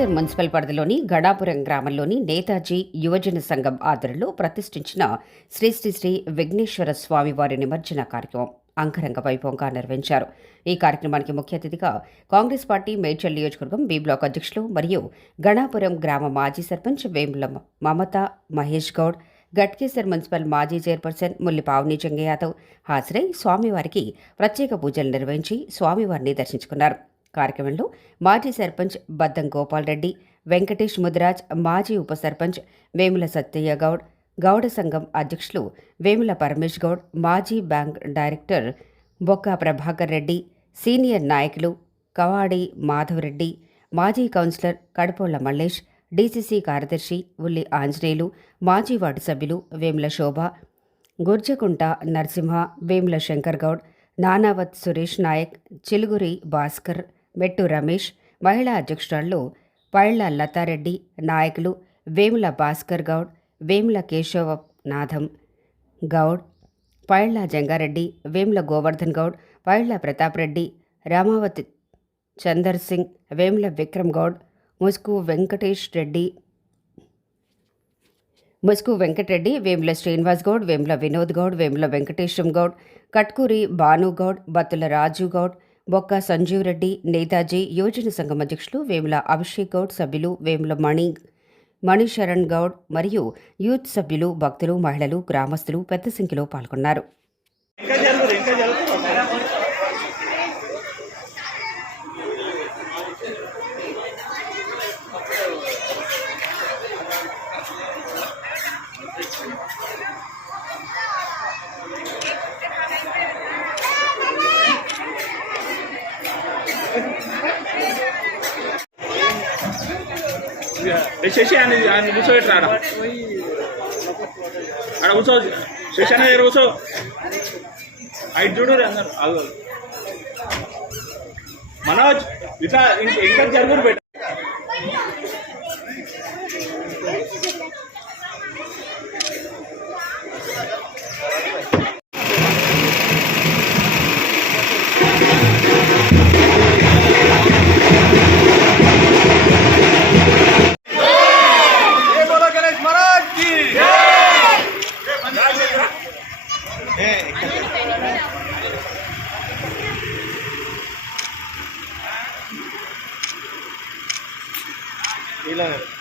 Ghatkesar municipal పరిధిలోని గడాపురం గ్రామంలోని నేతాజీ యువజన సంఘం ఆధ్వర్యంలో ప్రతిష్ఠించిన శ్రీ శ్రీ శ్రీ విఘ్నేశ్వర స్వామివారి నిమజ్జన కార్యక్రమం అంగరంగ వైభవంగా నిర్వహించారు. ఈ కార్యక్రమానికి ముఖ్య అతిథిగా కాంగ్రెస్ పార్టీ మేడ్చల్ నియోజకవర్గం బి బ్లాక్ అధ్యక్షులు మరియు గణాపురం గ్రామ మాజీ సర్పంచ్ వేముల మమత మహేష్ గౌడ్ గట్కేసర్ మున్సిపల్ మాజీ చైర్పర్సన్ ముల్లిపావుని పావని హాజరై స్వామివారికి ప్రత్యేక పూజలు నిర్వహించి స్వామివారిని దర్శించుకున్నారు. కార్యక్రమంలో మాజీ సర్పంచ్ బద్దం గోపాల్ రెడ్డి వెంకటేష్ ముదిరాజ్ మాజీ ఉప సర్పంచ్ వేముల సత్తయ్య గౌడ్ గౌడ సంఘం అధ్యక్షులు వేముల పరమేష్ గౌడ్ మాజీ బ్యాంక్ డైరెక్టర్ బొక్క ప్రభాకర్ రెడ్డి సీనియర్ నాయకులు కవాడి మాధవరెడ్డి మాజీ కౌన్సిలర్ కడపోళ్ళ మల్లేష్ డీసీసీ కార్యదర్శి ఉల్లి ఆంజనేయులు మాజీ వార్డు సభ్యులు వేముల శోభ గుర్జకుంట నరసింహ వేముల శంకర్ గౌడ్ నానావత్ సురేష్ నాయక్ చిలుగురి భాస్కర్ మెట్టు రమేష్ మహిళా అధ్యక్షురాళ్ళు పైళ్ళ లతారెడ్డి నాయకులు వేముల భాస్కర్ గౌడ్ వేముల కేశవనాథం గౌడ్ పైళ్ళ జంగారెడ్డి వేముల గోవర్ధన్ గౌడ్ పైళ్ళ ప్రతాప్ రెడ్డి రామావతి చందర్ సింగ్ వేముల విక్రమ్ గౌడ్ ముసుకు వెంకటేష్ రెడ్డి ముసుగు వెంకటరెడ్డి వేముల శ్రీనివాస్ గౌడ్ వేముల వినోద్ గౌడ్ వేముల వెంకటేశం గౌడ్ కట్కూరి భానుగౌడ్ బత్తుల రాజు గౌడ్ బొక్క సంజీవ్ రెడ్డి నేతాజీ యువజన సంఘం అధ్యక్షులు వేముల అభిషేక్ గౌడ్ సభ్యులు వేముల మణి మణిశరణ్ గౌడ్ మరియు యూత్ సభ్యులు భక్తులు మహిళలు గ్రామస్తులు పెద్ద సంఖ్యలో పాల్గొన్నారు ఇంకా జరుగుతుంది ఇంకా జరుగుతుంది శశి ఆయన ఆయన కూర్చోబెట్టరా ఆడ? ఆడ కూర్చో. శశి అన్న దగ్గర కూర్చో. ఐదు చూడు అందరు ఆగు. మనోజ్ ఇట్లా ఇంకా ఇంకా జరుగురు పెట్ట. இல்லை